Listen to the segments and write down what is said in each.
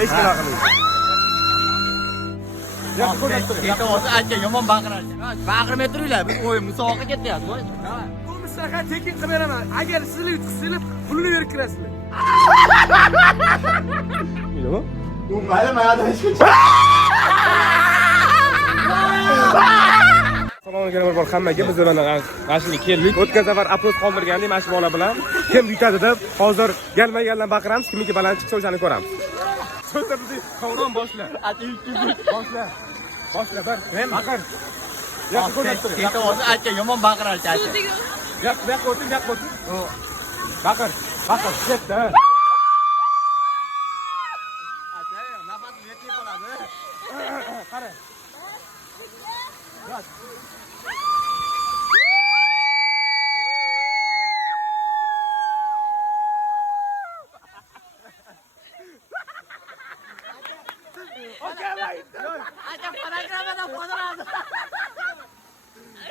Hech nima qilmaydi. Keta olsa ancha yomon baqirardi. Baqirmay turinglar, biz o'yin musobaqa ketyapmiz. Bu musobaqa tekin qilib beraman. Agar sizlar yutqizsanglar, pulini berib kirasizlar. Nima? U mayli mayada hech kim. Salom alaykum hammaga. Biz bilan mashinaga keldik. O'tgan safar aplos qoldirgandik mashina bola bilan. Kim yutadi deb hozir galma-galdan baqiramiz. Kimniki baland chiqsa o'shani ko'ramiz. So'zda bizni qavron boshla. Boshla. Boshla bir. Men baqir. Keta olsa ancha yomon baqirardi. Yo'q, o'tin. Baqir. Ketdi. Nafas yetmay qoladi. Qara. Acha fonogrammadan foydalanadi.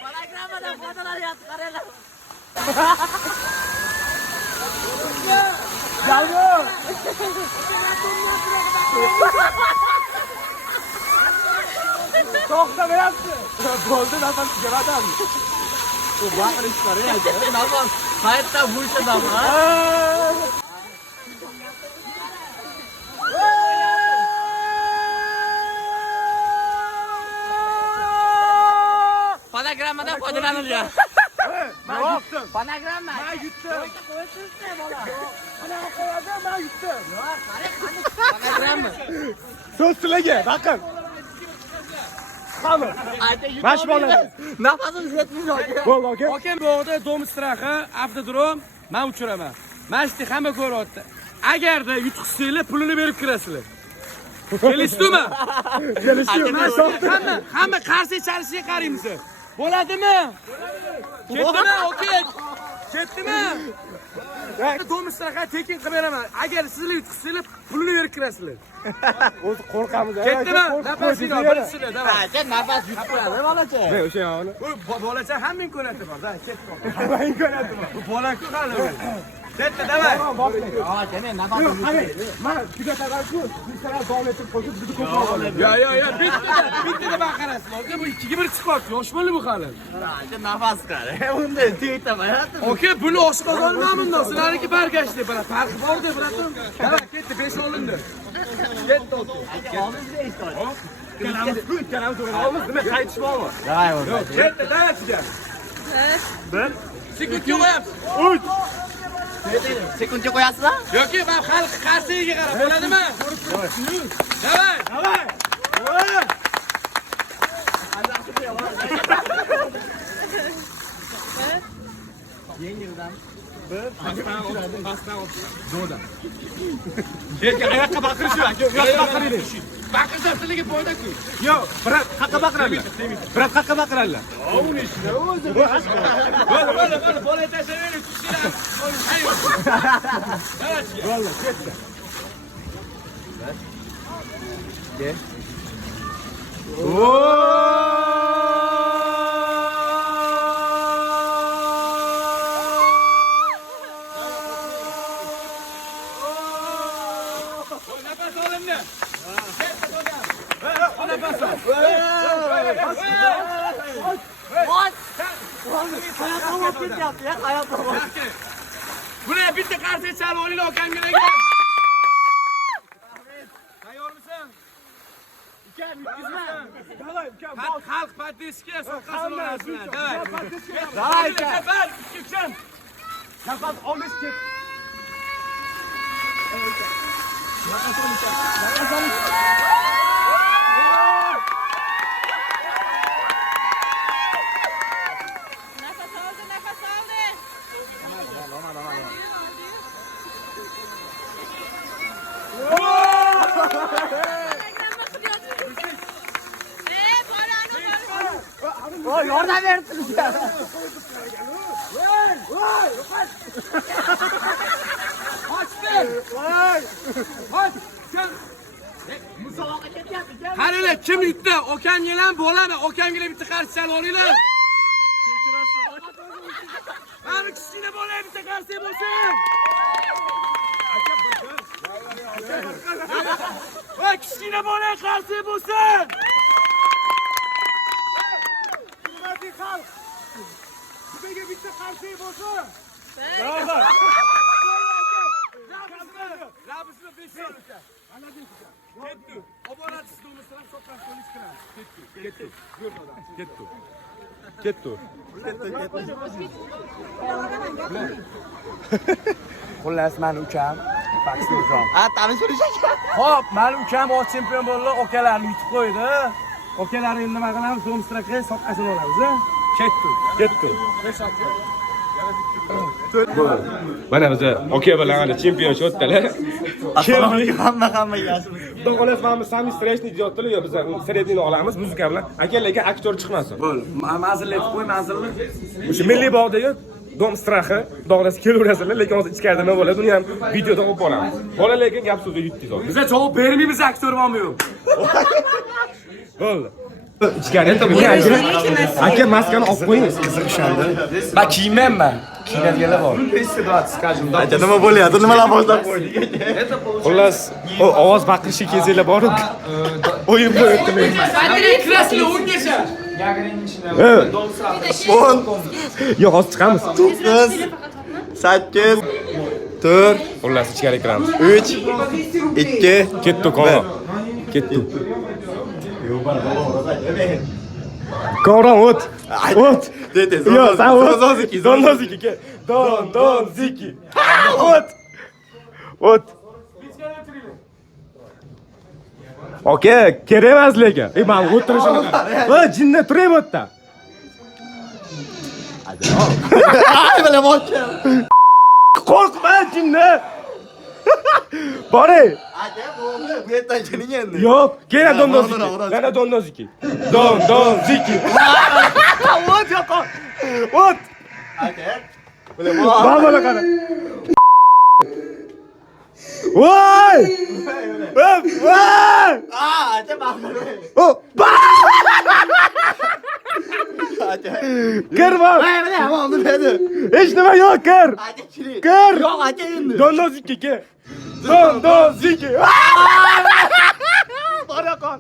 Fonogrammadan foydalanyapti, qaranglar. Galgo. To'xtamayapti. Bo'ldi, nafas chiqaradimi? Bu baqirishlar aka. Nafas qayerdan bo'lsa-da. Fonogrammadan foydalanilgan. Men yutdim. Fonogramma. Men yutdim. Qo'yishni bola. Ana qo'yadi, men yutdim. Yo'q, qarang, fonogramma. Do'stlarga, baqir. Qani. Mashboladi. Nafasimiz yetmaydi. Bo'ldi, aka. Aka, bu yerda dom straxi, avtodrom, men uchiraman. Mashti hamma ko'ryapti. Agarda yutqizsanglar, pulini berib kirasizlar. Kelishdimi? Kelishdimi? Hamma qarshi chalishga qaraymiz. Bo'ladimi? Ketdimi? Okey. Ketdimi? Dom straxi tekin qilib beraman. Agar sizlar yutqizsanglar, pulini berib kirasizlar. O'zi qo'rqamiz. Ketdimi? Nafasini olsizlar, davay. Acha nafas yutib qo'yadi bolacha. Men o'sha yog'ini. Bu bolacha hamma imkoniyati bor, da, ketdi. Hamma imkoniyati bor. Bu bola-ku hali. Ketdi, davay. Acha men nafas yutib. Men tugataman-ku, sizlar davom etib qo'yib bizni ko'proq oladi. Yo, bitta baqarasizlar. Bu ikkiga bir chiqyapti. Yosh bola bu hali. Acha nafas qara. Unday tiytamayapti. Oka, buni oshqoz olmaminda, sizlarniki bargashdi, bilan farqi bor-da, biladim. Davay, ketdi, 5 olindi. Ketdi oka. Oldingizda ishlaydi. Ikkalamiz o'ynaymiz, nima qaytishmoqmi? Davay, o'rnak. Ketdi, davay sizga. 1 sekundga qo'yapsiz. 3 Sekundga qo'yasizlar? yoki men xalq qarsiga qarab bo'ladimi? Davay. Yengildan. Pastdan zo'da. Yerga oyoqqa baqirish aka, oyoqqa baqiraylik. Baqirsa sizlarga foyda-ku. Yo'q, biroq haqqa baqiradilar. Biroq haqqa baqiradilar. Uni ishla o'zi. Bo'ldi, bola tashlayverib tushdilar. Bo'ldi, ketdi. Ke. Nafas olindi. Nafas ol. Buni bitta qarshi chalib olinglar okangilarga. Tayyormisan? Ukam, yutkizma. Davay, ukam. Xalq poddeskiga soqqasini olasiz. Davay. Davay, ukam. Nafas olish ket. Nafas olish. Nefes aldı. Yordam verdiniz ya. Qaranglar, kim yutdi? Okamgilar bo'ladi. Okamgilar bitta qarshi chalib olinglar. Mani kichkina bola bitta qarshi bo'lsin. kichkina bola qarshi bo'lsin. Hurmatli xalq. Bizga bitta qarshi bo'lsin. Bravo. Rabisni besin. Ketdi. Oboratsiz do'mistlar so'qdan qo'yish kerak. Ketdi. Ketdi. Xullas, meni ukam Faksizjon. Tanish bo'lishakan. Xo'p, meni ukam bosh chempion bo'ldi, okalarni yutib qo'ydi. Okalari endi nima qilamiz? Do'mstraga soqqasini olamiz, a? Ketdi. Mana biz aka bilan chempion o'tdilar. Assalomu alaykum hamma yaxshimi? Xudo xohlasa mana sami streshni ijod qilib, biz srednini olamiz muzika bilan. Aka aktyor chiqmasin. Bo'l, manzilni qo'y, manzilni. O'sha milliy bog'dagi dom straxi dog'dasi kelaverasizlar, lekin hozir ichkarida nima bo'ladi, uni ham videoda olib boramiz. Bolalarga gap so'zga yutdingiz hozir. Biz javob bermaymiz, aktyor bormi yo'q? Bo'ldi. Ichkarida aka maskani olib qo'ying. Qiziqishadi. Men kiymayman. Kiyinadiganlar bor. Aka nima bo'lyapti? Nimalar boshlab qo'ydik? Xullas, ovoz baqirishga kelsangiz borib o'yin bo'lyapti. Krasli o'ynasha. Yo'q, hozir chiqamiz. 9 8 4 Xullas, ichkari kiramiz. 3 2 Ketdi qora. Ketdi. Qora o't. Dedi. Yo'q, sen Zondoziki. Zondoziki. O't. Aka, kerak emas lekin. Men o'tirishim. Va, jinni turay bu yerda. Ay bilan aka. Qo'rqma jinni. Bore. Aka, bu yerdan keling endi. Yo'q, yana Dondoziki. Yana Dondoziki. Dondoziki. O't yo'q. O't. Aka. Bana qara. Voy! Voy! Aka baqirma. Oh! Aka. Kir bor. Mana oldi dedi. Hech nima yo'q, kir. Aka kiring. Kir. Yo'q aka endi. Dondoziki ke. Dondoziki. Bora qol.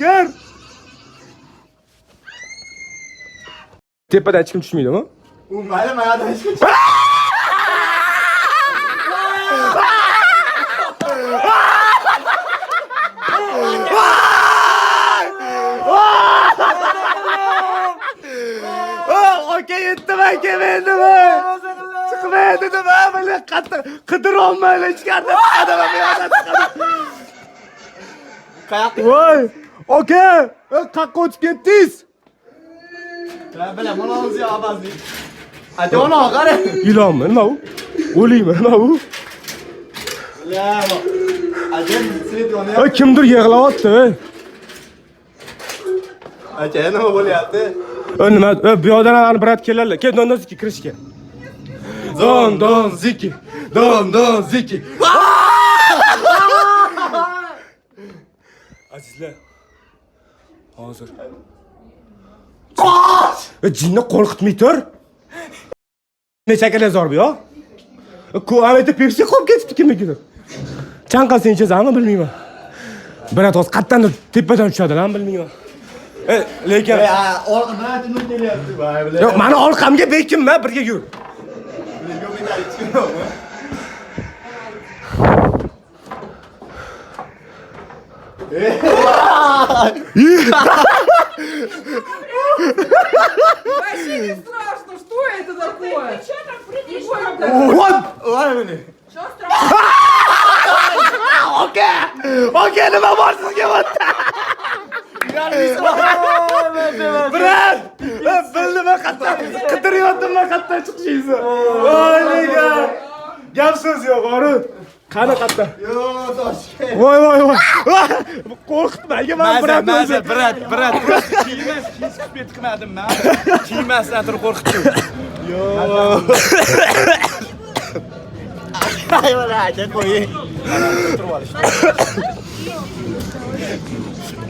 Kir. Tepadan hech kim tushmaydimi? U mayli hech kim. Aka yetdimi, kelmaydimi? Chiqmaydi nima? Mana qattiq qidirolmaylar ichkarida chiqadimi, bu yoqda chiqadi. Qayoqqa? Voy! Aka, qayoqqa o'tib ketdingiz? Ben bilan mana o'zi abazlik. Aka ona qara. Ilonmi nima u? O'liymi nima u? Ya, aka svet yonyapti. Kimdir yig'layapti. Aka nima bo'lyapti? Nima? Bu yoqdan ana brat keladilar. Kel Dondoziki kirishga. Dondoziki. Azizlar. Hozir. Qoch! Jinni qo'rqitmay tur. Necha akalar zor bu yo? Ku-avayda Pepsi qolib ketibdi kimnikidir. Chanqasini ichazami bilmayman. Brat hozir qattandir tepadan tushadilar, bilmayman. Lekin orqadan tinib kelyapti. Voy bilan. yo'q, meni orqamga bekinma, birga yur. Вообще не страшно, что это такое? Ты что там прыгнешь? Voy buni. Что страшно? Aka, nima bor sizga bu yerda? Brat, bildim qatdan qidiryaptimman qatdan chiqishingizni. Voy nega? Gap so'z yo'q, Orun. Qani qatdan? Yo'q, Toshkent. Voy. Qo'rqitma, men Brat. Kiymas, hech qilib qilmadim men. Kiymasdan turib qo'rqitdim. Ay mana aka qo'ying.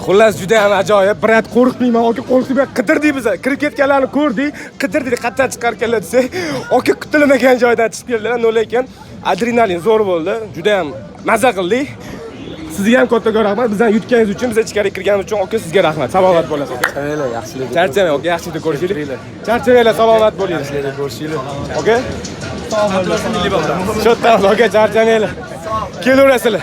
Xullas juda ham ajoyib. Brat qo'rqmayman, aka qo'rqmayman. Qidirdik biz. Kirib ketganlarni ko'rdik. Qidirdik, qatdan chiqarganlar desak, aka kutilmagan joydan chiqib keldilar, lekin adrenalin zo'r bo'ldi. Juda ham maza qildik. sizga ham kattakon rahmat. Bizdan yutganingiz uchun, biz ichkariga kirganimiz uchun aka sizga rahmat. Salomat bo'lasiz aka. Mayli, yaxshilik. Charchamang aka, yaxshilikda ko'rishaylik. Charchamanglar, salomat bo'linglar. Yaxshilik ko'rishaylik. Aka? Shu yerdan aka charchamanglar. Kelaverasizlar.